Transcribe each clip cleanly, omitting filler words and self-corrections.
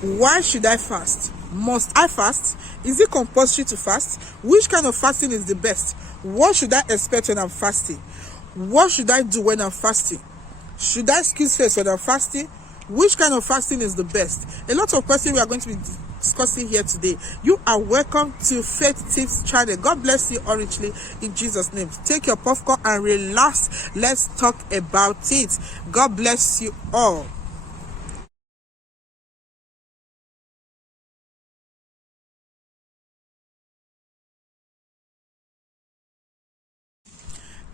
Why should I fast? Must I fast? Is it compulsory to fast? Which kind of fasting is the best? What should I expect when I'm fasting? What should I do when I'm fasting? Should I excuse face when I'm fasting? Which kind of fasting is the best? A lot of questions we are going to be discussing here today. You are welcome to Faith Tips channel. God bless you all richly in Jesus' name. Take your popcorn and relax. Let's talk about it. God bless you all.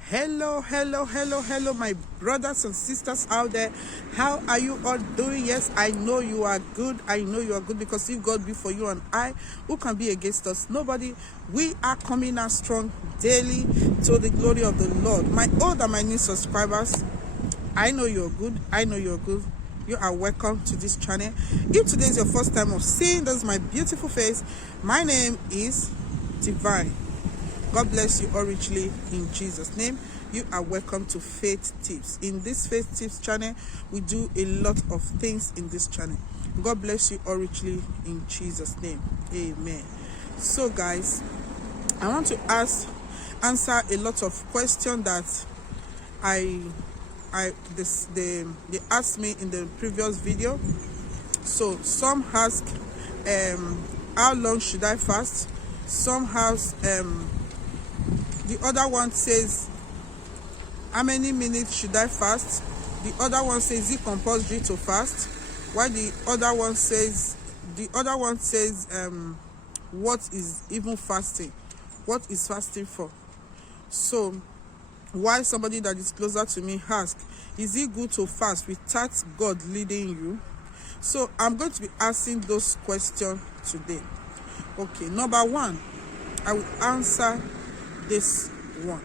Hello, my brothers and sisters out there. How are you all doing? Yes, I know you are good. I know you are good, because if God be for you and I, who can be against us? Nobody. We are coming out strong daily to the glory of the Lord. My old and my new subscribers, I know you're good. I know you're good. You are welcome to this channel. If today is your first time of seeing this, my beautiful face, my name is Divine. God bless you all richly in Jesus' name. You are welcome to Faith Tips. In this Faith Tips channel, we do a lot of things in this channel. God bless you all richly in Jesus' name. Amen. So guys, I want to answer a lot of questions that they asked me in the previous video. So some ask how long should I fast? Some ask the other one says, how many minutes should I fast? The other one says, is it compulsory to fast? While the other one says, what is even fasting? What is fasting for? So, why somebody that is closer to me ask, is it good to fast without God leading you? So, I'm going to be asking those questions today. Okay, number one, I will answer this one.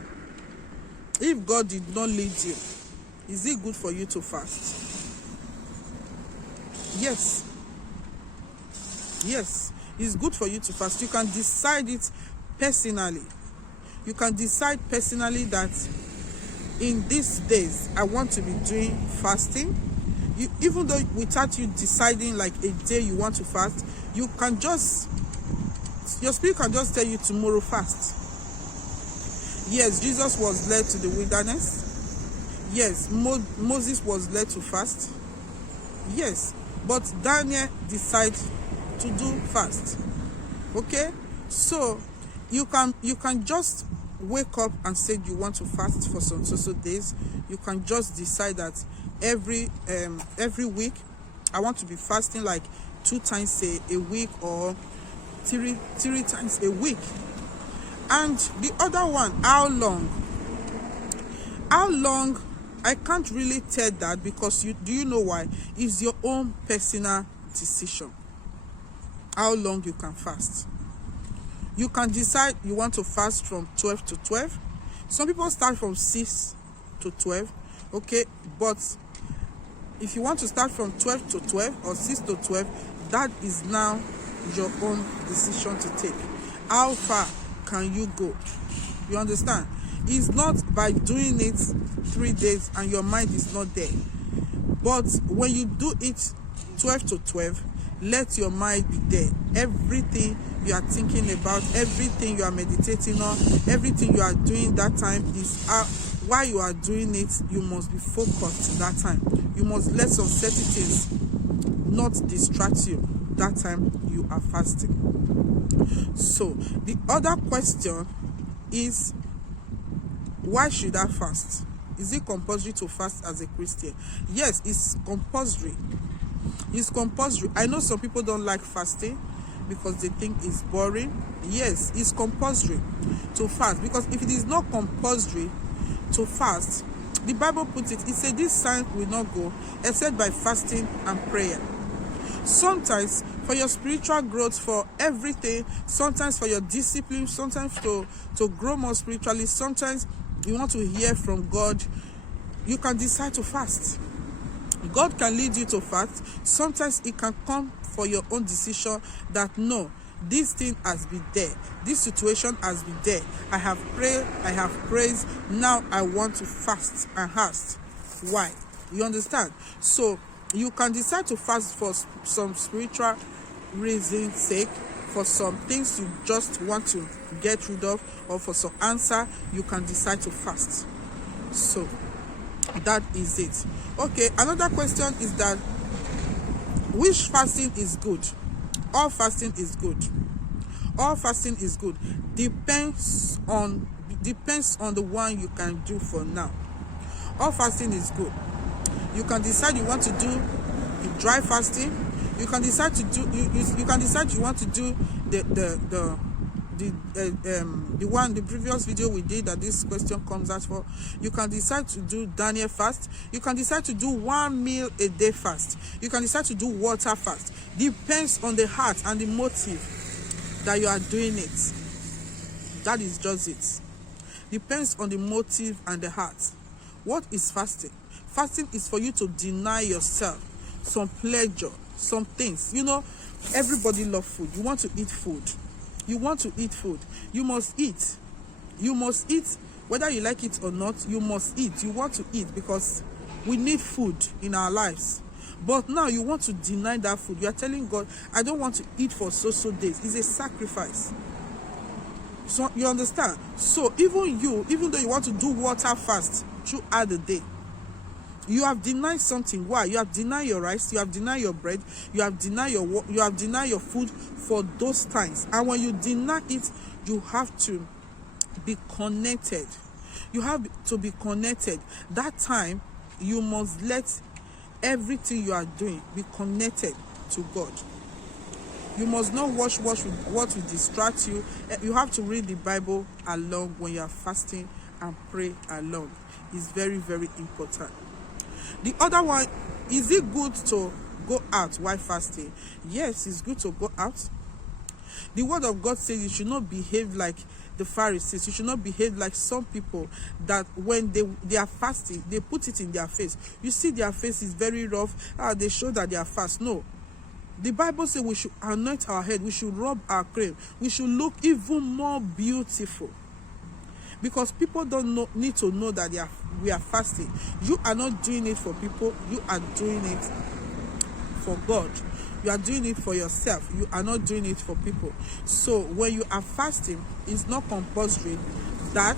If God did not lead you, is it good for you to fast? Yes, it's good for you to fast. You can decide it personally. You can decide personally that in these days I want to be doing fasting. Even though without you deciding like a day you want to fast, you can just, your spirit can just tell you tomorrow fast. Yes, Jesus was led to the wilderness. Yes, Moses was led to fast. Yes, but Daniel decided to do fast. Okay, so you can just wake up and say you want to fast for some so days. You can just decide that every week I want to be fasting like 2 times a week, or three times a week. And the other one, how long? I can't really tell that, because do you know why? It's your own personal decision how long you can fast. You can decide you want to fast from 12 to 12. Some people start from 6 to 12. Okay, but if you want to start from 12 to 12 or 6 to 12, that is now your own decision to take. How far can you go? You understand? It's not by doing it 3 days and your mind is not there. But when you do it 12 to 12, let your mind be there. Everything you are thinking about, everything you are meditating on, everything you are doing that time is while you are doing it, you must be focused that time. You must let some certain things not distract you that time you are fasting. So the other question is, why should I fast? Is it compulsory to fast as a Christian? Yes, it's compulsory. It's compulsory. I know some people don't like fasting because they think it's boring. Yes, it's compulsory to fast, because if it is not compulsory to fast, the Bible puts it said, this sign will not go except by fasting and prayer. Sometimes for your spiritual growth, for everything, sometimes for your discipline, sometimes to grow more spiritually, sometimes you want to hear from God, you can decide to fast. God can lead you to fast. Sometimes it can come for your own decision that no, this thing has been there, this situation has been there, I have prayed, I have praised, now I want to fast and fast. Why? You understand? So You can decide to fast for some spiritual reasons sake, for some things you just want to get rid of, or for some answer, you can decide to fast. So that is it. Okay, another question is that which fasting is good? All fasting is good. All fasting is good. Depends on the one you can do for now. All fasting is good. You can decide you want to do dry fasting. You can decide to do you can decide you want to do the previous video we did that this question comes out for. You can decide to do Daniel fast. You can decide to do 1 meal a day fast. You can decide to do water fast. Depends on the heart and the motive that you are doing it. That is just it. Depends on the motive and the heart. What is fasting? Fasting is for you to deny yourself some pleasure, some things. You know, everybody loves food. You want to eat food. You want to eat food. You must eat. You must eat. Whether you like it or not, you must eat. You want to eat because we need food in our lives. But now you want to deny that food. You are telling God, I don't want to eat for so days. It's a sacrifice. So you understand? So even though you want to do water fast throughout the day, you have denied something. Why? You have denied your rice, you have denied your bread, you have denied your food for those times. And when you deny it, you have to be connected. You have to be connected. That time, you must let everything you are doing be connected to God. You must not watch what will distract you. You have to read the Bible along when you are fasting and pray along. It's very, very important. The other one, is it good to go out while fasting? Yes, it's good to go out. The word of God says you should not behave like the Pharisees. You should not behave like some people that when they are fasting, they put it in their face. You see their face is very rough. They show that they are fast. No. The Bible says we should anoint our head. We should rub our cream. We should look even more beautiful. Because people don't need to know that we are fasting. You are not doing it for people. You are doing it for God. You are doing it for yourself. You are not doing it for people. So when you are fasting, it's not compulsory that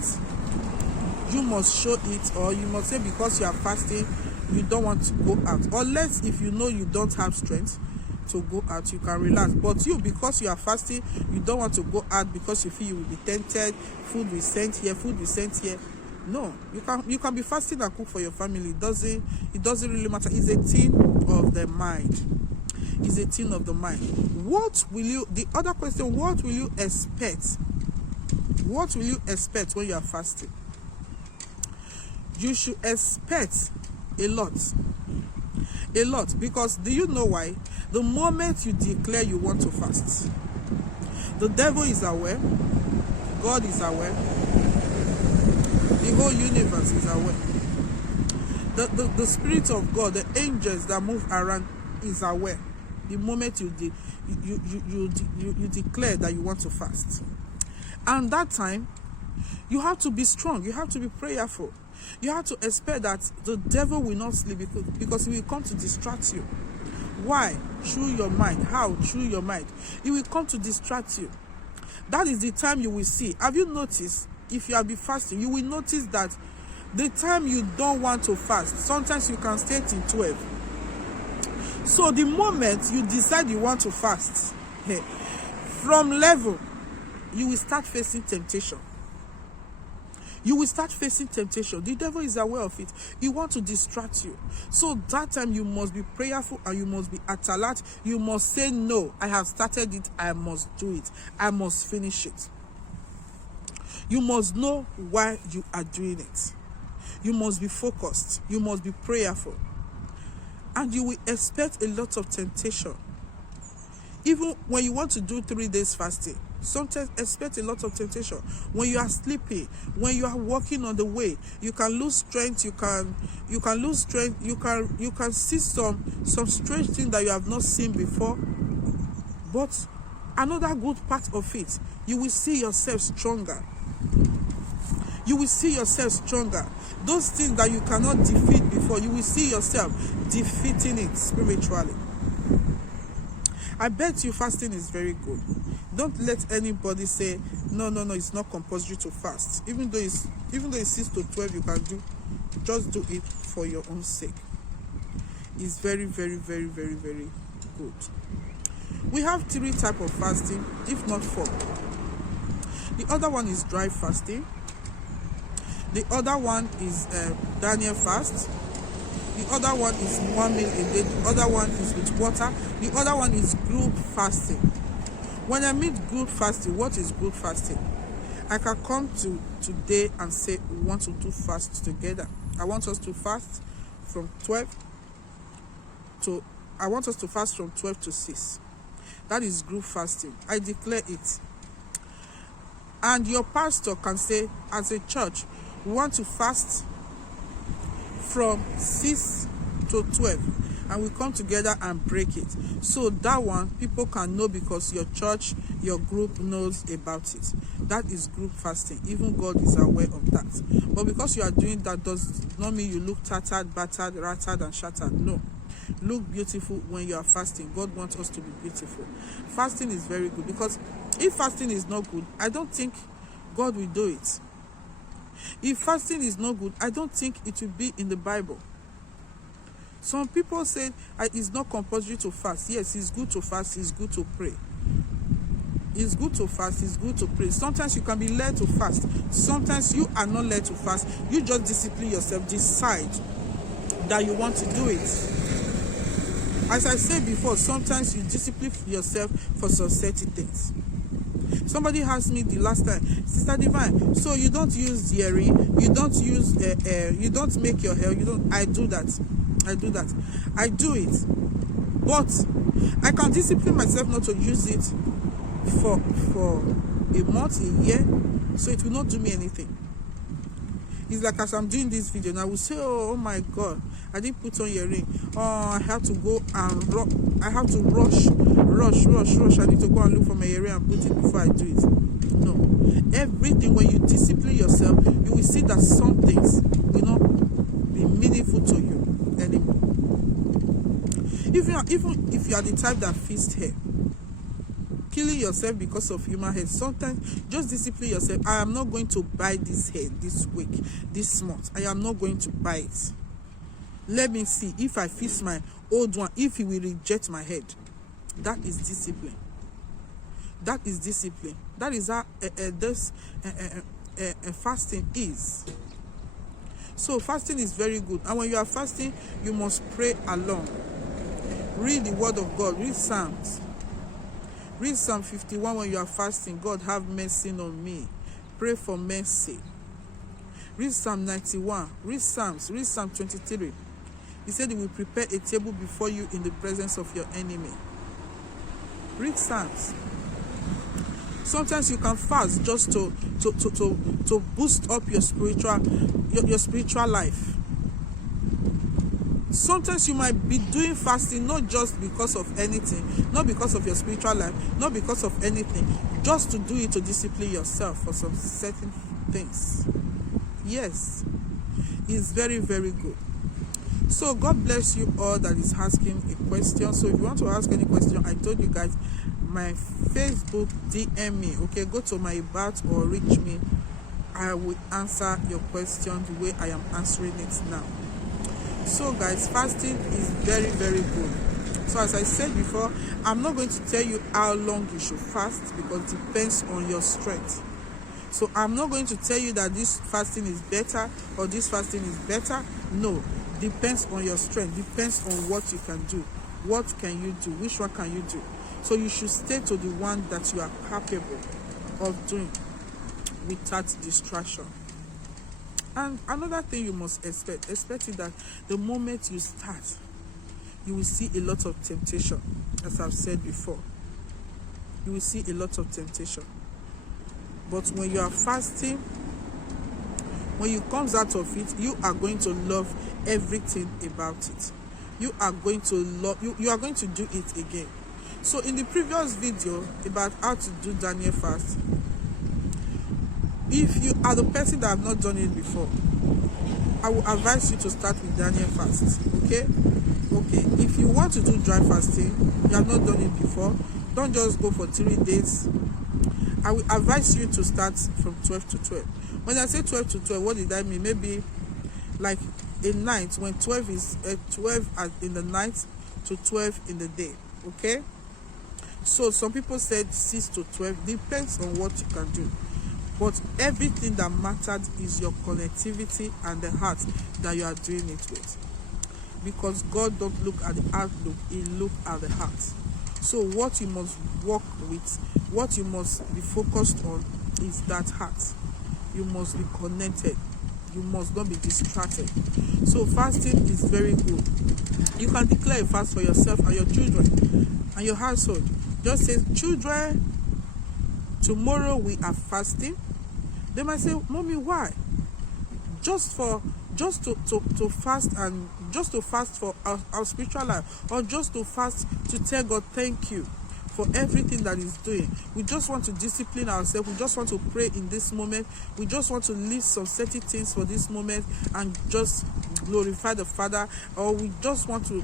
you must show it, or you must say because you are fasting, you don't want to go out. Unless if you know you don't have strength to go out, you can relax. But you, because you are fasting, you don't want to go out because you feel you will be tempted. Food we sent here, food we sent here. No, you can be fasting and cook for your family. It doesn't really matter. It's a thing of the mind. It's a thing of the mind. The other question, what will you expect? What will you expect when you are fasting? You should expect a lot. A lot. Because do you know why? The moment you declare you want to fast, the devil is aware, God is aware, the whole universe is aware. The Spirit of God, the angels that move around is aware. The moment you declare that you want to fast. And that time, you have to be strong. You have to be prayerful. You have to expect that the devil will not sleep because he will come to distract you. Why? Through your mind. How? Through your mind. He will come to distract you. That is the time you will see. Have you noticed, if you have been fasting, you will notice that the time you don't want to fast, sometimes you can stay till 12. So the moment you decide you want to fast, from level, you will start facing temptation. You will start facing temptation. The devil is aware of it. He wants to distract you. So that time you must be prayerful and you must be at alert. You must say, no, I have started it. I must do it. I must finish it. You must know why you are doing it. You must be focused. You must be prayerful. And you will expect a lot of temptation. Even when you want to do 3 days fasting, sometimes expect a lot of temptation. When you are sleeping, when you are walking on the way, you can lose strength. You can lose strength. You can see some strange things that you have not seen before. But another good part of it, you will see yourself stronger. You will see yourself stronger. Those things that you cannot defeat before, you will see yourself defeating it spiritually. I bet you fasting is very good. Don't let anybody say, no, it's not compulsory to fast. Even though it's 6 to 12, you can do. Just do it for your own sake. It's very, very, very, very, very good. We have 3 types of fasting, if not 4. The other one is dry fasting. The other one is Daniel fast. The other one is 1 meal a day. The other one is with water. The other one is group fasting. When I mean group fasting, what is group fasting? I can come to today and say we want to do fast together. I want us to fast from 12 to 6. That is group fasting. I declare it. And your pastor can say, as a church, we want to fast from 6 to 12, and we come together and break it. So that one, people can know because your church, your group knows about it. That is group fasting. Even God is aware of that. But because you are doing that does not mean you look tattered, battered, rattered, and shattered. No. Look beautiful when you are fasting. God wants us to be beautiful. Fasting is very good, because if fasting is not good, I don't think God will do it. If fasting is not good, I don't think it will be in the Bible. Some people say it's not compulsory to fast. Yes, it's good to fast, it's good to pray. It's good to fast, it's good to pray. Sometimes you can be led to fast. Sometimes you are not led to fast. You just discipline yourself, decide that you want to do it. As I said before, sometimes you discipline yourself for some certain things. Somebody asked me the last time, Sister Divine, so you don't use earring, you don't use you don't make your hair, I do that. I do it. But I can discipline myself not to use it for a month, a year, so it will not do me anything. It's like as I'm doing this video, and I will say, oh my God, I didn't put on earring. Oh, I have to go and I have to rush. I need to go and look for my earring and put it before I do it. No. Everything, when you discipline yourself, you will see that some things will not be meaningful to you anymore. Even if you are the type that feast hair, killing yourself because of human hair, sometimes just discipline yourself. I am not going to buy this hair this week, this month. I am not going to buy it. Let me see if I fix my old one, if he will reject my head. That is discipline. That is discipline. That is how fasting is. So fasting is very good. And when you are fasting, you must pray along. Read the word of God. Read Psalms. Read Psalm 51 when you are fasting. God, have mercy on me. Pray for mercy. Read Psalm 91. Read Psalms. Read Psalm 23. He said he will prepare a table before you in the presence of your enemy. Read Psalms. Sometimes you can fast just to boost up your spiritual life. Sometimes you might be doing fasting not just because of anything, not because of your spiritual life, not because of anything, just to do it to discipline yourself for some certain things. Yes, it's very, very good. So God bless you all that is asking a question. So if you want to ask any question, I told you guys, my Facebook, DM me. Okay, go to my about or reach me. I will answer your question the way I am answering it now. So guys, fasting is very, very good. So as I said before, I'm not going to tell you how long you should fast because it depends on your strength. So I'm not going to tell you that this fasting is better or this fasting is better. No, depends on your strength, depends on what you can do. What can you do? Which one can you do? So you should stay to the one that you are capable of doing without distraction. And another thing you must expect is that the moment you start, you will see a lot of temptation. As I've said before, you will see a lot of temptation. But when you are fasting, when you comes out of it, you are going to love everything about it. You are going to love, you are going to do it again. So in the previous video about how to do Daniel fast, If you are the person that have not done it before, I will advise you to start with Daniel fast. Okay? If you want to do dry fasting, you have not done it before, don't just go for 3 days. I will advise you to start from 12 to 12. When I say 12 to 12, what did I mean? Maybe like a night, when 12 is 12 in the night to 12 in the day. Okay? So some people said 6 to 12. Depends on what you can do. But everything that mattered is your connectivity and the heart that you are doing it with. Because God don't look at the outlook, He look at the heart. So what you must work with, what you must be focused on is that heart. You must be connected. You must not be distracted. So fasting is very good. You can declare a fast for yourself and your children and your household. Just say, children, tomorrow we are fasting. They might say, Mommy, why? Just to fast, and just to fast for our spiritual life, or just to fast to tell God thank you for everything that He's doing. We just want to discipline ourselves. We just want to pray in this moment. We just want to leave some certain things for this moment and just glorify the Father. Or we just want to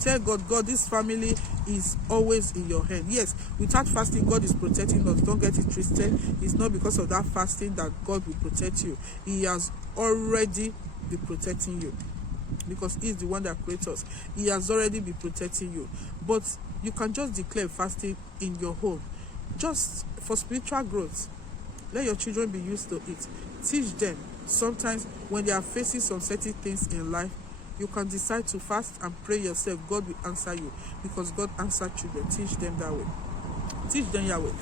tell God, God, this family is always in your hand. Yes, without fasting, God is protecting us. Don't get it twisted. It's not because of that fasting that God will protect you. He has already been protecting you, because He's the one that creates us. He has already been protecting you. But you can just declare fasting in your home, just for spiritual growth. Let your children be used to it. Teach them. Sometimes when they are facing some certain things in life, you can decide to fast and pray yourself. God will answer you, because God answers children. Teach them that way. Teach them Yahweh.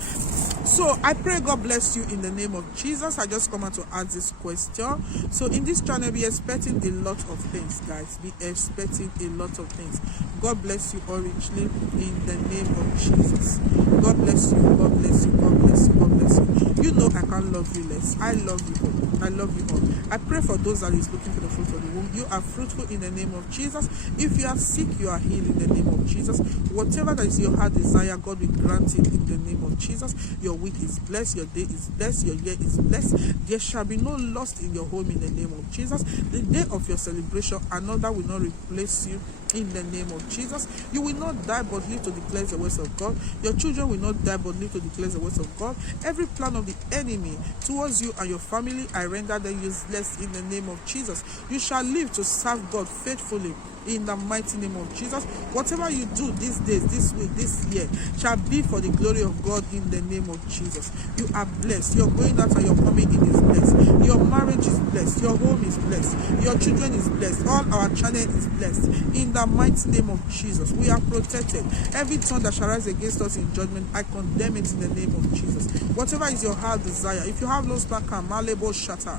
So I pray God bless you in the name of Jesus. I just come out to ask this question. So in this channel, be expecting a lot of things, guys. Be expecting a lot of things. God bless you all richly in the name of Jesus. God bless you. God bless you. God bless you. God bless you. You know I can't love you less. I love you all. I love you all. I pray for those that is looking for the fruit of the womb. You are fruitful in the name of Jesus. If you are sick, you are healed in the name of Jesus. Whatever that is your heart desire, God will grant it in the name of Jesus. Your week is blessed. Your day is blessed. Your year is blessed. There shall be no loss in your home in the name of Jesus. The day of your celebration, another will not replace you in the name of Jesus. You will not die but live to declare the words of God. Your children will not die but live to declare the words of God. Every plan of the enemy towards you and your family, I render them useless in the name of Jesus. You shall live to serve God faithfully in the mighty name of Jesus. Whatever you do these days, this week, this year, shall be for the glory of God in the name of Jesus. You are blessed. Your going out and your coming in is blessed. Your marriage is blessed. Your home is blessed. Your children is blessed. All our channel is blessed in the mighty name of Jesus. We are protected. Every tongue that shall rise against us in judgment, I condemn it in the name of Jesus. Whatever is your heart desire, if you have no spanker, malebo shatter.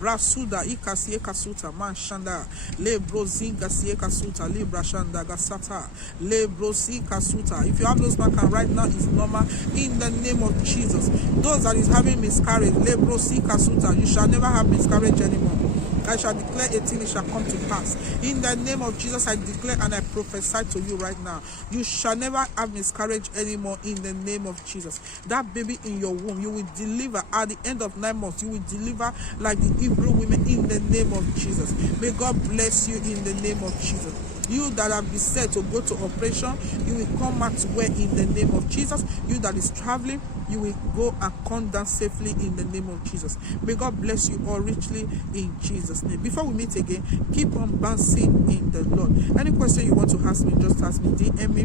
Brasuda ikasie kasuta manshanda le brozinga sie kasuta le brashanda gasata le brosi kasuta. If you have those back right now, it's normal in the name of Jesus. Those that is having miscarriage, le brosi kasuta, you shall never have miscarriage anymore. I shall declare a thing, it shall come to pass. In the name of Jesus, I declare and I prophesy to you right now. You shall never have miscarriage anymore in the name of Jesus. That baby in your womb, you will deliver at the end of 9 months. You will deliver like the Hebrew women in the name of Jesus. May God bless you in the name of Jesus. You that have been said to go to operation, you will come back to where in the name of Jesus. You that is traveling, you will go and come down safely in the name of Jesus. May God bless you all richly in Jesus' name. Before we meet again, keep on bouncing in the Lord. Any question you want to ask me, just ask me, DM me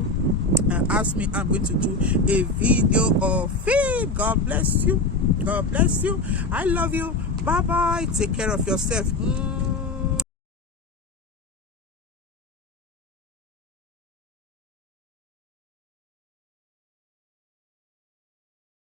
and ask me. I'm going to do a video of it. God bless you. God bless you. I love you. Bye bye. Take care of yourself.